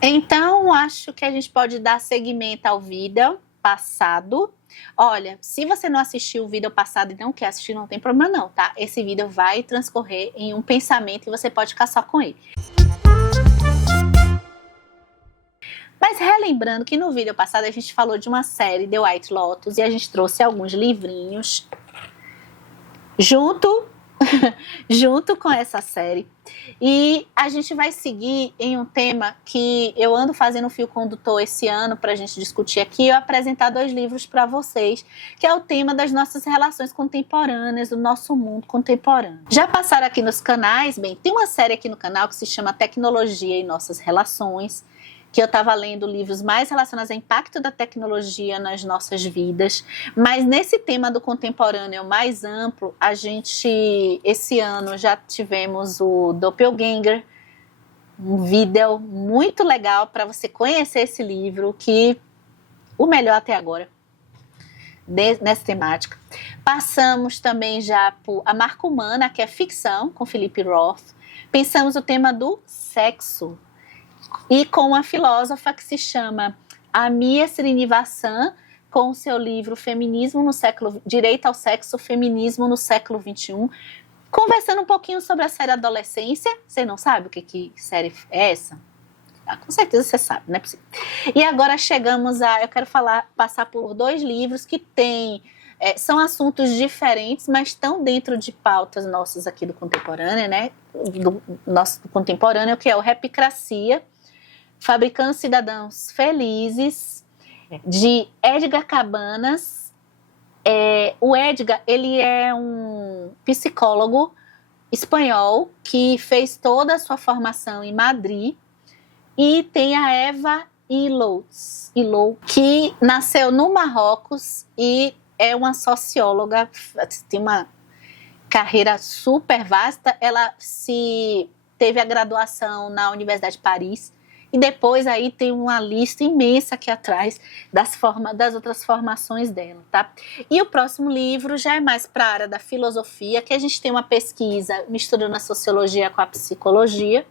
Então, acho que a gente pode dar seguimento ao vídeo passado. Olha, se você não assistiu o vídeo passado e não quer assistir, não tem problema não, tá? Esse vídeo vai transcorrer em um pensamento e você pode ficar só com ele. Mas relembrando que no vídeo passado a gente falou de uma série, The White Lotus, e a gente trouxe alguns livrinhos junto com essa série. E a gente vai seguir em um tema que eu ando fazendo fio condutor esse ano para a gente discutir aqui, eu apresentar 2 livros para vocês, que é o tema das nossas relações contemporâneas, do nosso mundo contemporâneo. Já passaram aqui nos canais, bem, tem uma série aqui no canal que se chama Tecnologia e Nossas Relações, que eu estava lendo livros mais relacionados ao impacto da tecnologia nas nossas vidas, mas nesse tema do contemporâneo mais amplo, a gente, esse ano, já tivemos o Doppelganger, um vídeo muito legal para você conhecer esse livro, que o melhor até agora, nessa temática. Passamos também já por A Marca Humana, que é ficção, com Philip Roth. Pensamos o tema do sexo, e com uma filósofa que se chama Amia Srinivasan, com o seu livro Feminismo no século, Direito ao Sexo, Feminismo no século XXI, conversando um pouquinho sobre a série Adolescência. Você não sabe o que série é essa? Ah, com certeza você sabe, não é possível. E agora chegamos eu quero passar por 2 livros que são assuntos diferentes, mas estão dentro de pautas nossas aqui do contemporâneo, né? Do nosso contemporâneo, que é o Repicracia, Fabricando Cidadãos Felizes, de Edgar Cabanas. O Edgar, ele é um psicólogo espanhol que fez toda a sua formação em Madrid, e tem a Eva Illouz, que nasceu no Marrocos e é uma socióloga, tem uma carreira super vasta. Ela teve a graduação na Universidade de Paris, e depois aí tem uma lista imensa aqui atrás das outras formações dela, tá? E o próximo livro já é mais para a área da filosofia, que a gente tem uma pesquisa misturando a sociologia com a psicologia,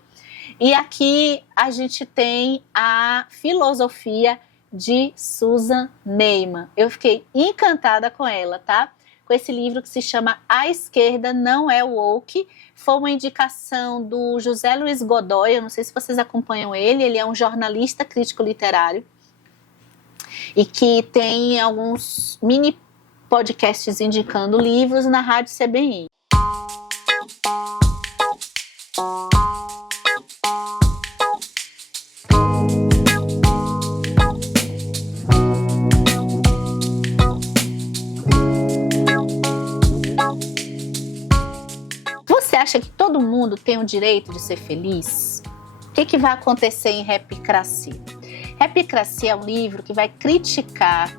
e aqui a gente tem a filosofia de Susan Neiman. Eu fiquei encantada com ela, tá? Com esse livro que se chama A Esquerda Não é Woke. Foi uma indicação do José Luiz Godoy, eu não sei se vocês acompanham ele é um jornalista crítico literário, e que tem alguns mini podcasts indicando livros na Rádio CBN. Você acha que todo mundo tem o direito de ser feliz? O que vai acontecer em Repicracia? Repicracia é um livro que vai criticar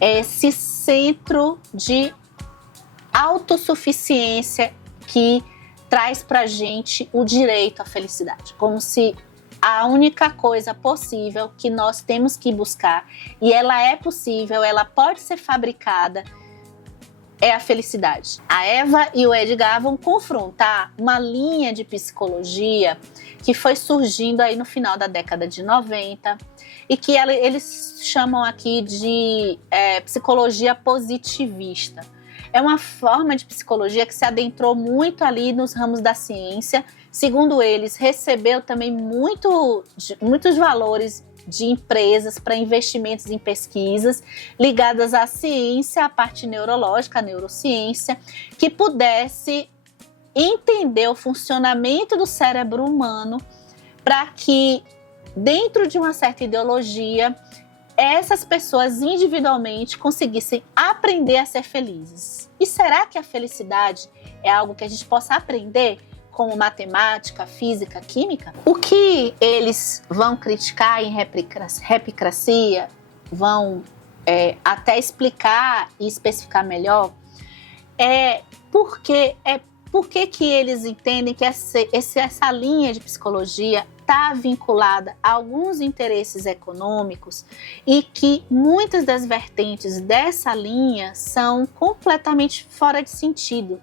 esse centro de autossuficiência que traz pra gente o direito à felicidade, como se a única coisa possível que nós temos que buscar, e ela é possível, ela pode ser fabricada, é a felicidade. A Eva e o Edgar vão confrontar uma linha de psicologia que foi surgindo aí no final da década de 90, e que eles chamam aqui de psicologia positivista. É uma forma de psicologia que se adentrou muito ali nos ramos da ciência. Segundo eles, recebeu também muitos valores de empresas para investimentos em pesquisas ligadas à ciência, à parte neurológica, à neurociência, que pudesse entender o funcionamento do cérebro humano para que, dentro de uma certa ideologia, essas pessoas individualmente conseguissem aprender a ser felizes. E será que a felicidade é algo que a gente possa aprender como matemática, física, química? O que eles vão criticar em Repicracia, vão até explicar e especificar melhor, por que eles entendem que essa linha de psicologia está vinculada a alguns interesses econômicos, e que muitas das vertentes dessa linha são completamente fora de sentido.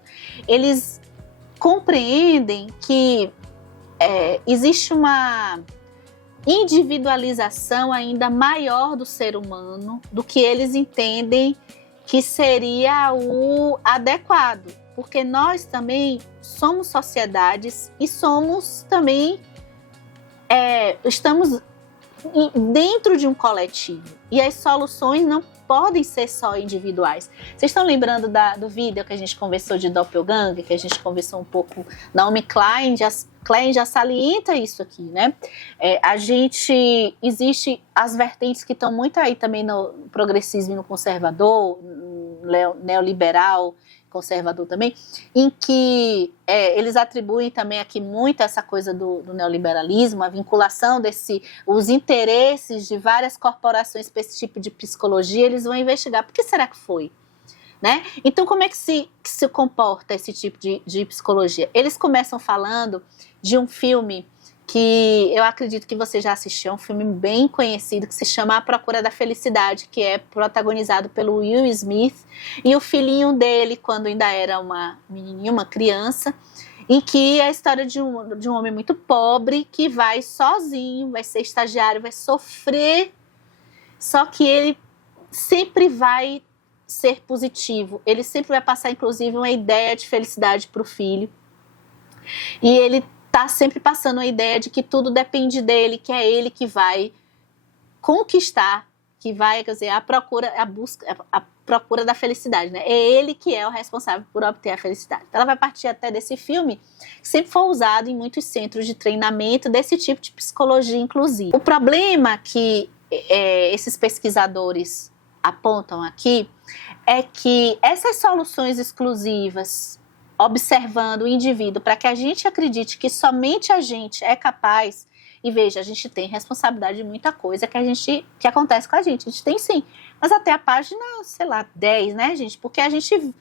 Eles compreendem que existe uma individualização ainda maior do ser humano, do que eles entendem que seria o adequado. Porque nós também somos sociedades e somos também, estamos dentro de um coletivo. E as soluções não podem ser só individuais. Vocês estão lembrando do vídeo que a gente conversou de Doppelganger, que a gente conversou um pouco? Naomi Klein já salienta isso aqui, né? Existe as vertentes que estão muito aí também no progressismo e no conservador, neoliberal, conservador também, em que eles atribuem também aqui muito essa coisa do neoliberalismo, a vinculação os interesses de várias corporações para esse tipo de psicologia. Eles vão investigar por que será que foi, né? Então, como é que se comporta esse tipo de psicologia? Eles começam falando de um filme que eu acredito que você já assistiu, é um filme bem conhecido, que se chama A Procura da Felicidade, que é protagonizado pelo Will Smith e o filhinho dele, quando ainda era uma menininha, uma criança, em que é a história de um homem muito pobre que vai sozinho, vai ser estagiário, vai sofrer, só que ele sempre vai ser positivo, ele sempre vai passar, inclusive, uma ideia de felicidade para o filho, e ele está sempre passando a ideia de que tudo depende dele, que é ele que vai conquistar, que vai, quer dizer, a procura da felicidade, né? É ele que é o responsável por obter a felicidade. Então, ela vai partir até desse filme, que sempre foi usado em muitos centros de treinamento desse tipo de psicologia, inclusive. O problema que esses pesquisadores apontam aqui é que essas soluções exclusivas, observando o indivíduo, para que a gente acredite que somente a gente é capaz, e veja, a gente tem responsabilidade de muita coisa que acontece com a gente tem sim, mas até a página, sei lá, 10, né, gente? Porque a gente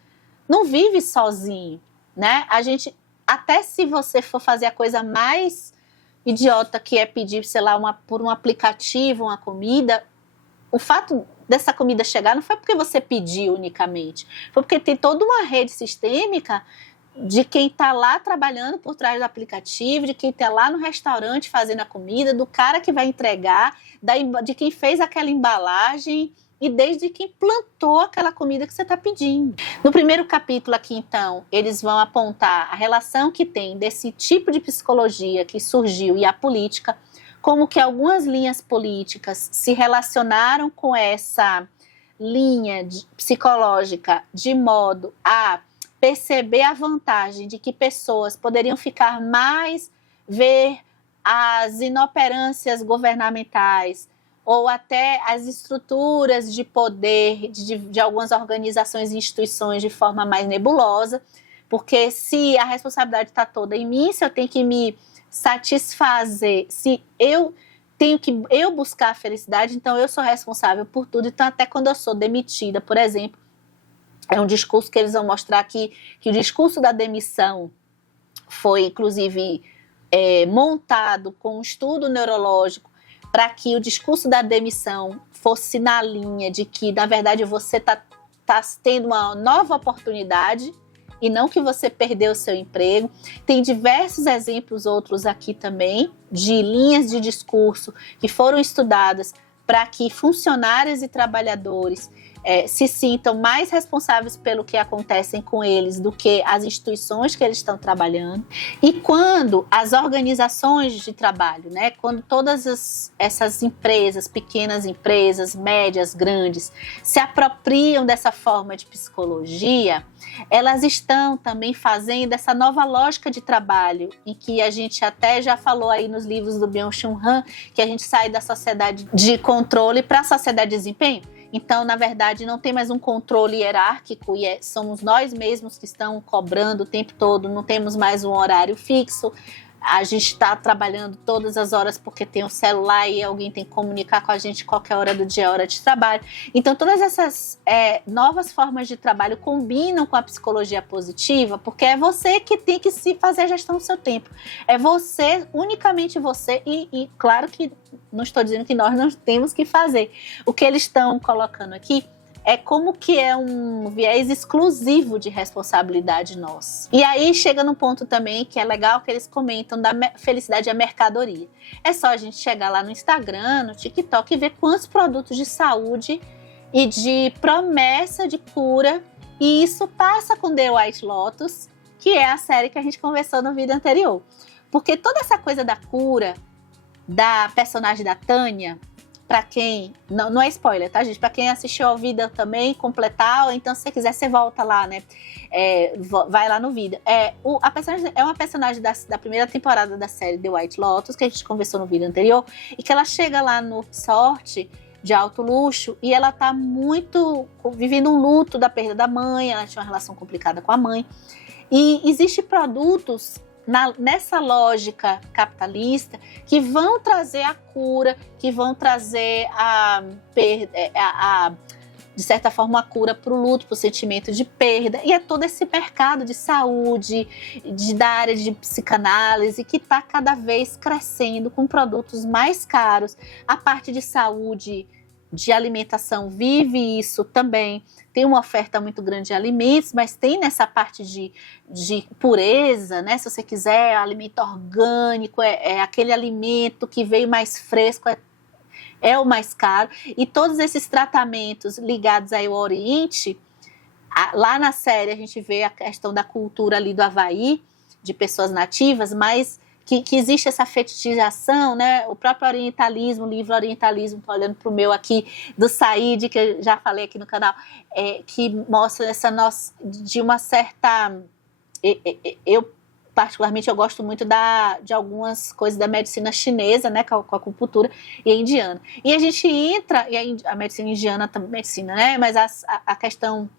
não vive sozinho, né? Até se você for fazer a coisa mais idiota, que é pedir, sei lá, por um aplicativo, uma comida, o fato dessa comida chegar não foi porque você pediu unicamente, foi porque tem toda uma rede sistêmica de quem está lá trabalhando por trás do aplicativo, de quem está lá no restaurante fazendo a comida, do cara que vai entregar, de quem fez aquela embalagem e desde quem plantou aquela comida que você está pedindo. No primeiro capítulo aqui, então, eles vão apontar a relação que tem desse tipo de psicologia que surgiu e a política, como que algumas linhas políticas se relacionaram com essa linha psicológica de modo a perceber a vantagem de que pessoas poderiam ficar mais, ver as inoperâncias governamentais ou até as estruturas de poder de algumas organizações e instituições de forma mais nebulosa, porque se a responsabilidade está toda em mim, se eu tenho que me satisfazer, se eu tenho que buscar a felicidade, então eu sou responsável por tudo. Então, até quando eu sou demitida, por exemplo, é um discurso que eles vão mostrar aqui, que o discurso da demissão foi, inclusive, montado com um estudo neurológico para que o discurso da demissão fosse na linha de que, na verdade, você está tendo uma nova oportunidade e não que você perdeu o seu emprego. Tem diversos exemplos outros aqui também, de linhas de discurso que foram estudadas para que funcionários e trabalhadores se sintam mais responsáveis pelo que acontece com eles do que as instituições que eles estão trabalhando. E quando as organizações de trabalho, né, quando todas essas empresas, pequenas empresas, médias, grandes, se apropriam dessa forma de psicologia, elas estão também fazendo essa nova lógica de trabalho, em que a gente até já falou aí nos livros do Byung-Chul Han, que a gente sai da sociedade de controle para a sociedade de desempenho. Então, na verdade, não tem mais um controle hierárquico e somos nós mesmos que estão cobrando o tempo todo, não temos mais um horário fixo, a gente está trabalhando todas as horas porque tem um celular e alguém tem que comunicar com a gente qualquer hora do dia, hora de trabalho. Então, todas essas novas formas de trabalho combinam com a psicologia positiva, porque é você que tem que se fazer a gestão do seu tempo. É você, unicamente você, e claro que não estou dizendo que nós não temos que fazer. O que eles estão colocando aqui é como que é um viés exclusivo de responsabilidade nossa. E aí chega num ponto também que é legal que eles comentam da felicidade é mercadoria. É só a gente chegar lá no Instagram, no TikTok e ver quantos produtos de saúde e de promessa de cura, e isso passa com The White Lotus, que é a série que a gente conversou no vídeo anterior. Porque toda essa coisa da cura, da personagem da Tânia, para quem, não é spoiler, tá, gente? Para quem assistiu ao vídeo também, completar, ou então se você quiser, você volta lá, né? Vai lá no vídeo. A personagem é uma personagem da primeira temporada da série The White Lotus, que a gente conversou no vídeo anterior, e que ela chega lá no resort de alto luxo e ela tá vivendo um luto da perda da mãe, ela tinha uma relação complicada com a mãe. E existem produtos nessa lógica capitalista que vão trazer a cura, que vão trazer de certa forma, a cura para o luto, para o sentimento de perda. E é todo esse mercado de saúde, da área de psicanálise, que está cada vez crescendo com produtos mais caros. A parte de saúde, de alimentação, vive isso também. Tem uma oferta muito grande de alimentos, mas tem nessa parte de pureza, né? Se você quiser, alimento orgânico, é aquele alimento que veio mais fresco, é o mais caro. E todos esses tratamentos ligados aí ao Oriente, lá na série a gente vê a questão da cultura ali do Havaí, de pessoas nativas, mas que existe essa fetichização, né? O próprio orientalismo, o livro Orientalismo, estou olhando para o meu aqui, do Said, que eu já falei aqui no canal, que mostra essa nossa, de uma certa... Eu particularmente, eu gosto muito de algumas coisas da medicina chinesa, né, com a acupuntura, e a indiana. E a gente entra, e a medicina indiana também, medicina, né, mas a questão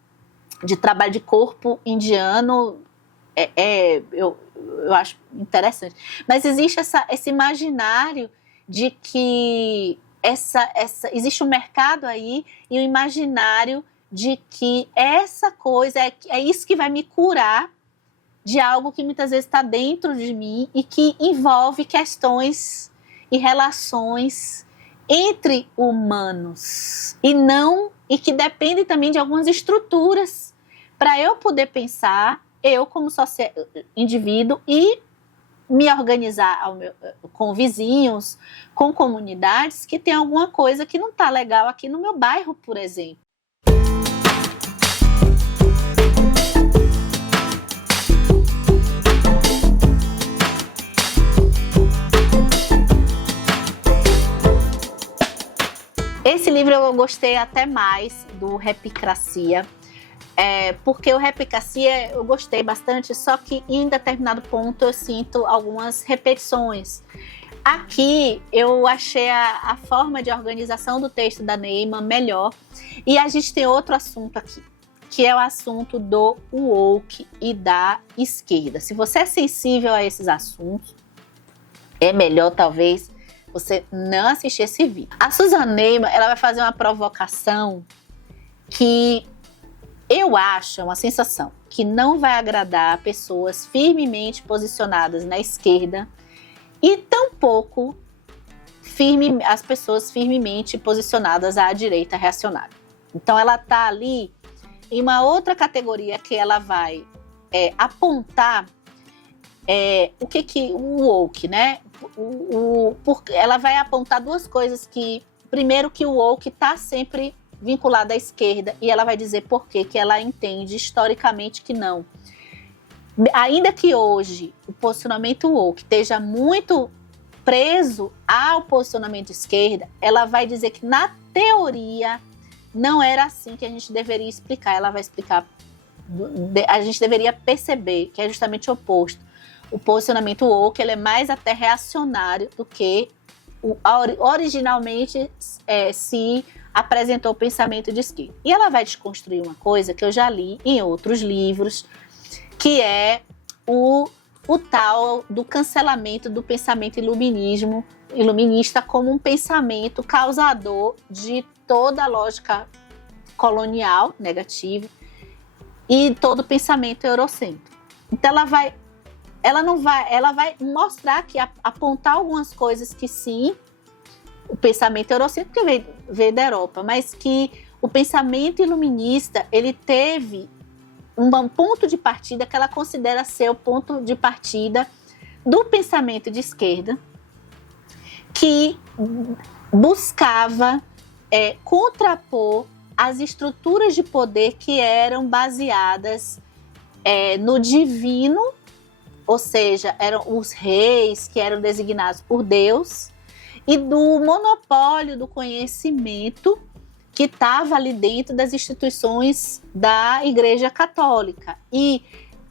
de trabalho de corpo indiano, eu acho interessante. Mas existe esse imaginário de que existe um mercado aí, e o imaginário de que essa coisa é isso que vai me curar de algo que muitas vezes está dentro de mim e que envolve questões e relações entre humanos e que depende também de algumas estruturas para eu poder pensar, eu como indivíduo, e me organizar com vizinhos, com comunidades que tem alguma coisa que não está legal aqui no meu bairro, por exemplo. Esse livro eu gostei até mais do Repicracia, porque o Repicracia eu gostei bastante, só que em determinado ponto eu sinto algumas repetições. Aqui eu achei a forma de organização do texto da Neyman melhor, e a gente tem outro assunto aqui, que é o assunto do woke e da esquerda. Se você é sensível a esses assuntos, é melhor talvez você não assistir esse vídeo. A Susan Neyman, ela vai fazer uma provocação que eu acho, uma sensação, que não vai agradar pessoas firmemente posicionadas na esquerda e tampouco as pessoas firmemente posicionadas à direita reacionária. Então ela está ali em uma outra categoria que ela vai apontar o woke, né? Ela vai apontar duas coisas que, primeiro, que o woke está sempre vinculado à esquerda, e ela vai dizer por que ela entende historicamente que não. Ainda que hoje o posicionamento woke esteja muito preso ao posicionamento de esquerda, ela vai dizer que na teoria não era assim que a gente deveria explicar. Ela vai explicar, a gente deveria perceber que é justamente o oposto. O posicionamento woke, ele é mais até reacionário do que originalmente se apresentou o pensamento de esquerda. E ela vai desconstruir uma coisa que eu já li em outros livros, que é o tal do cancelamento do pensamento iluminista como um pensamento causador de toda a lógica colonial negativa e todo o pensamento eurocêntrico. Então ela vai mostrar que apontar algumas coisas que sim, o pensamento eurocêntrico que veio da Europa, mas que o pensamento iluminista, ele teve um ponto de partida que ela considera ser o ponto de partida do pensamento de esquerda, que buscava contrapor as estruturas de poder que eram baseadas no divino, ou seja, eram os reis que eram designados por Deus, e do monopólio do conhecimento que estava ali dentro das instituições da Igreja Católica. E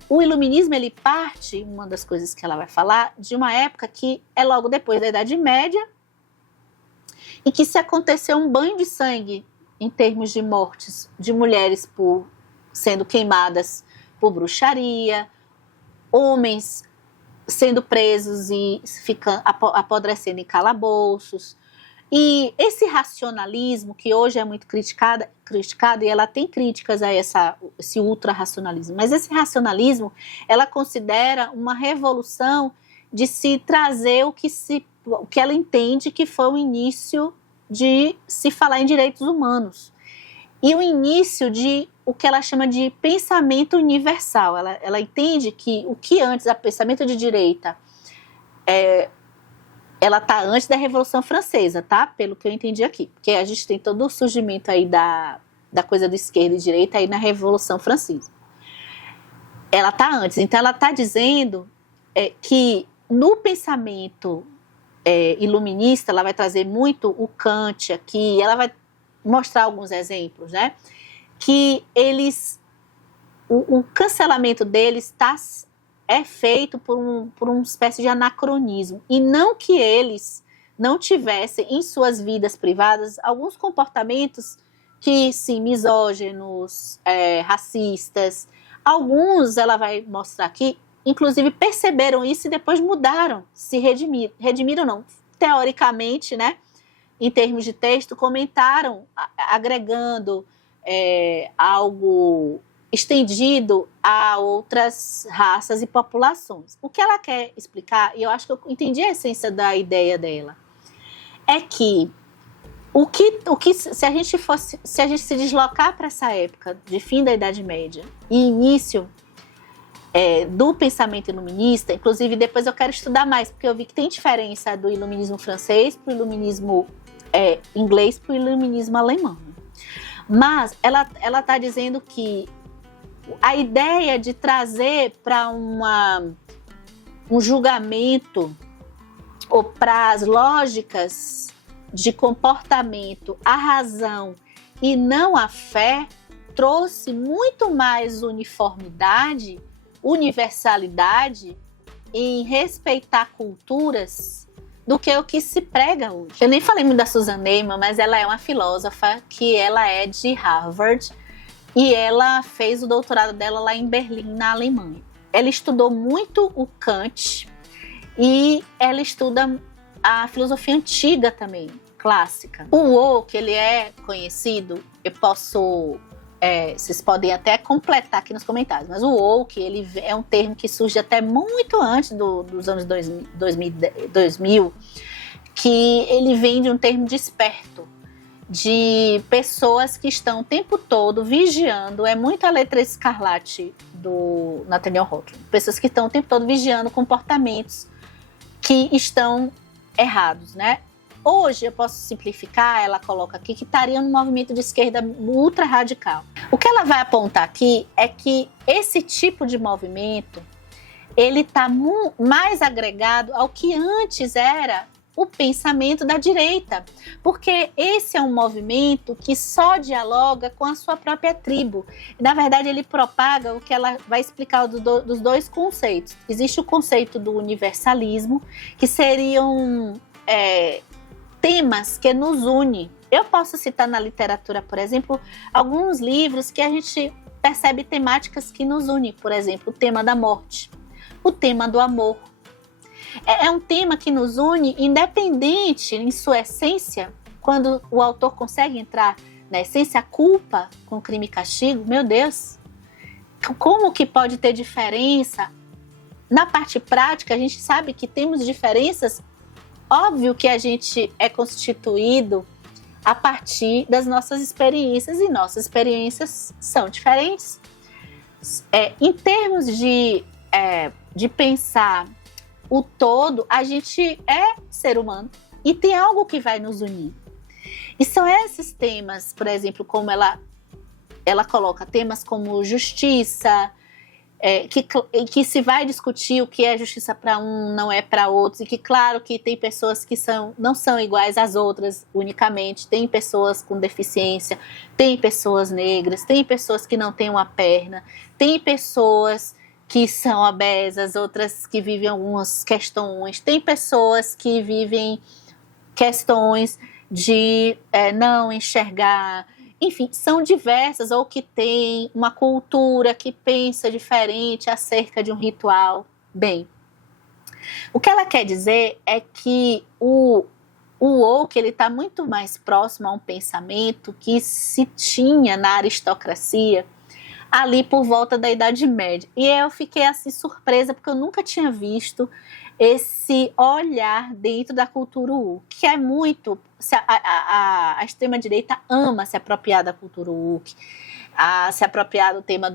o iluminismo, ele parte, uma das coisas que ela vai falar, de uma época que é logo depois da Idade Média, e que se aconteceu um banho de sangue em termos de mortes de mulheres sendo queimadas por bruxaria, homens sendo presos e apodrecendo em calabouços. E esse racionalismo, que hoje é muito criticado, e ela tem críticas a esse ultra-racionalismo, mas esse racionalismo, ela considera uma revolução de se trazer o que ela entende que foi o início de se falar em direitos humanos. E o início de o que ela chama de pensamento universal. Ela entende que o que antes, a pensamento de direita, ela está antes da Revolução Francesa, tá? Pelo que eu entendi aqui. Porque a gente tem todo o surgimento aí da coisa do esquerda e direita aí na Revolução Francesa. Ela está antes. Então, ela está dizendo que no pensamento iluminista, ela vai trazer muito o Kant aqui, ela vai mostrar alguns exemplos, né? Que o cancelamento deles é feito por uma espécie de anacronismo, e não que eles não tivessem em suas vidas privadas alguns comportamentos que, sim, misóginos, racistas. Alguns, ela vai mostrar aqui, inclusive perceberam isso e depois mudaram, se redimiram não, teoricamente, né, em termos de texto, comentaram, agregando algo estendido a outras raças e populações. O que ela quer explicar, e eu acho que eu entendi a essência da ideia dela, é que se a gente se deslocar para essa época de fim da Idade Média e início do pensamento iluminista, inclusive depois eu quero estudar mais, porque eu vi que tem diferença do iluminismo francês para o iluminismo inglês para o iluminismo alemão. Mas ela está dizendo que a ideia de trazer para um julgamento ou para as lógicas de comportamento a razão e não a fé trouxe muito mais uniformidade, universalidade em respeitar culturas do que o que se prega hoje. Eu nem falei muito da Susan Neiman, mas ela é uma filósofa que ela é de Harvard e ela fez o doutorado dela lá em Berlim, na Alemanha. Ela estudou muito o Kant e ela estuda a filosofia antiga também, clássica. O woke, ele é conhecido, vocês podem até completar aqui nos comentários, mas o woke, ele é um termo que surge até muito antes dos anos 2000, que ele vem de um termo desperto, de pessoas que estão o tempo todo vigiando, é muito a letra escarlate do Nathaniel Hawthorne, pessoas que estão o tempo todo vigiando comportamentos que estão errados, né? Hoje, eu posso simplificar, ela coloca aqui, que estaria no movimento de esquerda ultra radical. O que ela vai apontar aqui é que esse tipo de movimento, ele está mais agregado ao que antes era o pensamento da direita, porque esse é um movimento que só dialoga com a sua própria tribo. Na verdade, ele propaga o que ela vai explicar dos dois conceitos. Existe o conceito do universalismo, que seriam temas que nos unem. Eu posso citar na literatura, por exemplo, alguns livros que a gente percebe temáticas que nos unem. Por exemplo, o tema da morte, o tema do amor. É um tema que nos une independente em sua essência. Quando o autor consegue entrar na essência, a culpa com crime e castigo, meu Deus, como que pode ter diferença? Na parte prática, a gente sabe que temos diferenças. Óbvio que a gente é constituído a partir das nossas experiências, e nossas experiências são diferentes. Em termos de pensar o todo, a gente é ser humano e tem algo que vai nos unir. E são esses temas, por exemplo, como ela coloca temas como justiça, que se vai discutir o que é justiça para um, não é para outros, e que claro que tem pessoas que não são iguais às outras unicamente, tem pessoas com deficiência, tem pessoas negras, tem pessoas que não têm uma perna, tem pessoas que são obesas, outras que vivem algumas questões, tem pessoas que vivem questões de não enxergar. Enfim, são diversas, ou que tem uma cultura que pensa diferente acerca de um ritual. Bem, o que ela quer dizer é que o woke está muito mais próximo a um pensamento que se tinha na aristocracia ali por volta da Idade Média. E eu fiquei assim surpresa, porque eu nunca tinha visto esse olhar dentro da cultura woke, que é muito... A extrema-direita ama se apropriar da cultura woke, se apropriar do tema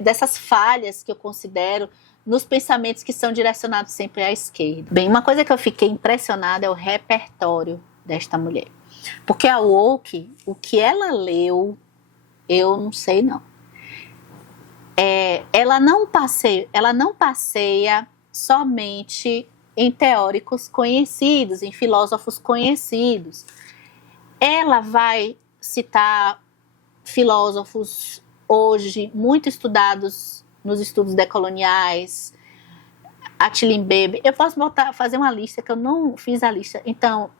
dessas falhas que eu considero nos pensamentos que são direcionados sempre à esquerda. Bem, uma coisa que eu fiquei impressionada é o repertório desta mulher. Porque a woke, o que ela leu, eu não sei não. Ela não passeia somente em teóricos conhecidos, em filósofos conhecidos. Ela vai citar filósofos hoje muito estudados nos estudos decoloniais, Attila Mbembe. Eu posso fazer uma lista, que eu não fiz a lista. Então,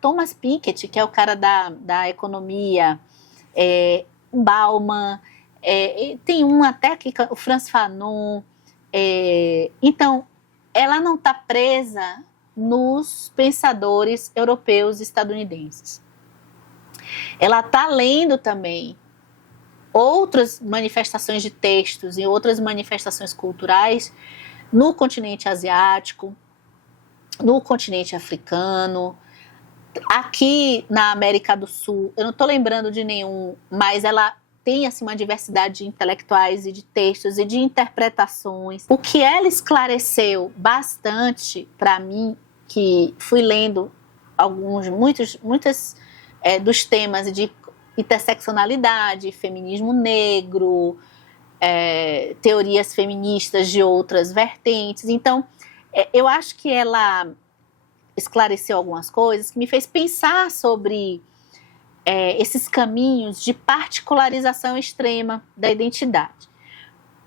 Thomas Piketty, que é o cara da economia, Bauman, tem um até aqui, o Frantz Fanon. Então, ela não está presa nos pensadores europeus e estadunidenses. Ela está lendo também outras manifestações de textos e outras manifestações culturais no continente asiático, no continente africano, aqui na América do Sul. Eu não estou lembrando de nenhum, mas ela tem assim, uma diversidade de intelectuais e de textos e de interpretações. O que ela esclareceu bastante para mim, que fui lendo muitos dos temas de interseccionalidade, feminismo negro, teorias feministas de outras vertentes. Então, eu acho que ela esclareceu algumas coisas que me fez pensar sobre esses caminhos de particularização extrema da identidade.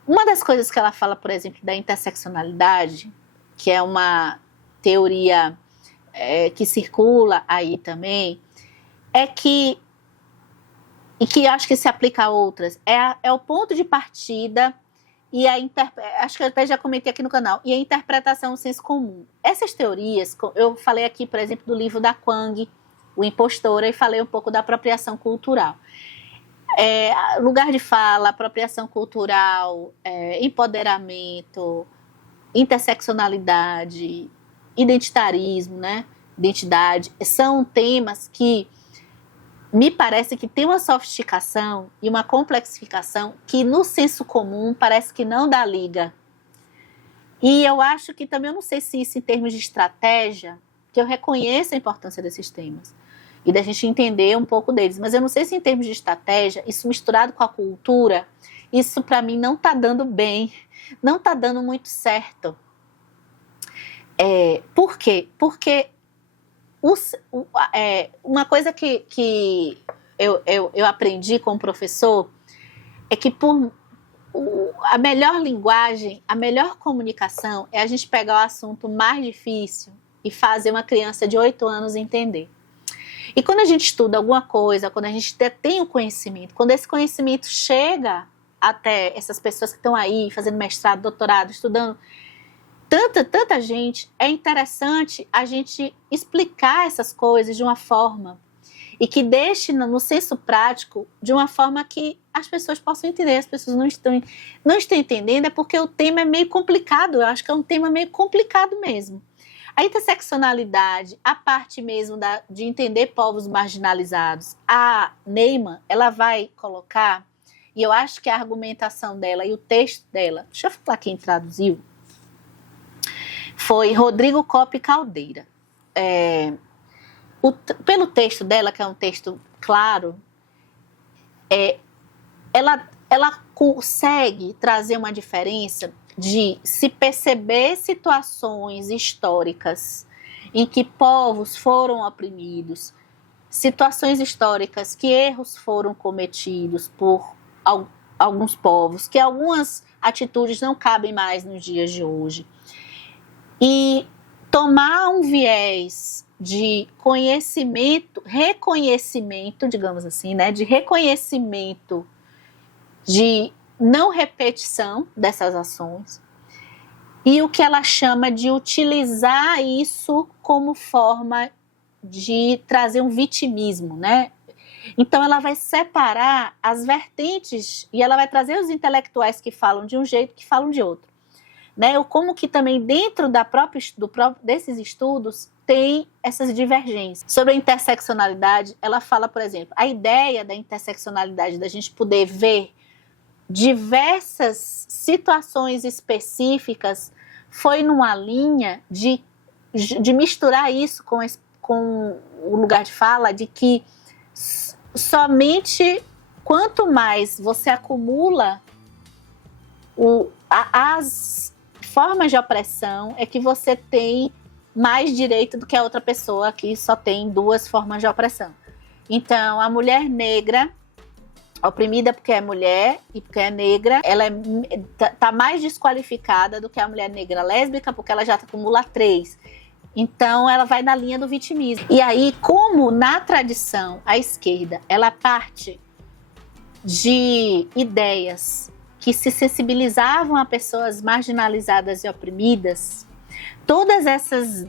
Uma das coisas que ela fala, por exemplo, da interseccionalidade, que é uma teoria que circula aí também, e que acho que se aplica a outras, é o ponto de partida e acho que eu até já comentei aqui no canal, e a interpretação do senso comum. Essas teorias, eu falei aqui, por exemplo, do livro da Kwang, O Impostora, e falei um pouco da apropriação cultural. Lugar de fala, apropriação cultural, empoderamento, interseccionalidade, identitarismo, né? Identidade, são temas que me parece que tem uma sofisticação e uma complexificação que no senso comum parece que não dá liga. E eu acho que também, eu não sei se isso em termos de estratégia, que eu reconheço a importância desses temas e da gente entender um pouco deles, mas eu não sei se em termos de estratégia, isso misturado com a cultura, isso para mim não está dando bem, não está dando muito certo. Por quê? Porque uma coisa que eu aprendi com o professor é que a melhor linguagem, a melhor comunicação é a gente pegar o assunto mais difícil e fazer uma criança de 8 anos entender. E quando a gente estuda alguma coisa, quando a gente tem o conhecimento, quando esse conhecimento chega até essas pessoas que estão aí fazendo mestrado, doutorado, estudando, tanta gente, é interessante a gente explicar essas coisas de uma forma e que deixe no senso prático de uma forma que as pessoas possam entender. As pessoas não estão entendendo, é porque o tema é meio complicado. Eu acho que é um tema meio complicado mesmo. A interseccionalidade, a parte mesmo de entender povos marginalizados, a Neyman, ela vai colocar, e eu acho que a argumentação dela e o texto dela, deixa eu falar quem traduziu, foi Rodrigo Coppi Caldeira. Pelo texto dela, que é um texto claro, ela consegue trazer uma diferença de se perceber situações históricas em que povos foram oprimidos, situações históricas que erros foram cometidos por alguns povos, que algumas atitudes não cabem mais nos dias de hoje. E tomar um viés de conhecimento, reconhecimento, digamos assim, né, de reconhecimento de não repetição dessas ações, e o que ela chama de utilizar isso como forma de trazer um vitimismo, né? Então ela vai separar as vertentes e ela vai trazer os intelectuais que falam de um jeito, que falam de outro, né? Como que também dentro desses estudos tem essas divergências. Sobre a interseccionalidade, ela fala, por exemplo, a ideia da interseccionalidade, da gente poder ver diversas situações específicas, foi numa linha de misturar isso com o lugar de fala de que somente quanto mais você acumula as formas de opressão, é que você tem mais direito do que a outra pessoa que só tem 2 formas de opressão. Então, a mulher negra oprimida porque é mulher e porque é negra, ela tá mais desqualificada do que a mulher negra lésbica, porque ela já acumula 3. Então, ela vai na linha do vitimismo. E aí, como na tradição, a esquerda, ela parte de ideias que se sensibilizavam a pessoas marginalizadas e oprimidas, todas essas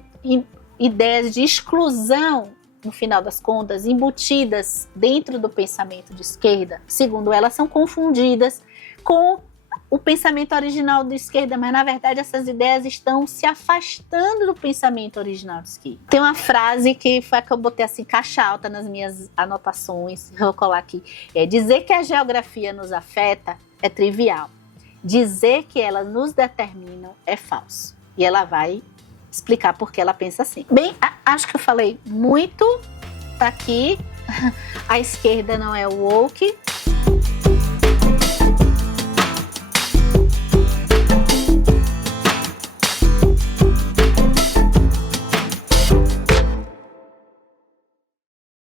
ideias de exclusão, no final das contas, embutidas dentro do pensamento de esquerda, segundo ela, são confundidas com o pensamento original de esquerda, mas na verdade essas ideias estão se afastando do pensamento original de esquerda. Tem uma frase que foi a que eu botei assim, caixa alta nas minhas anotações, vou colar aqui, dizer que a geografia nos afeta é trivial, dizer que elas nos determinam é falso. E ela vai explicar por que ela pensa assim. Bem, acho que eu falei muito, tá aqui. A esquerda não é woke,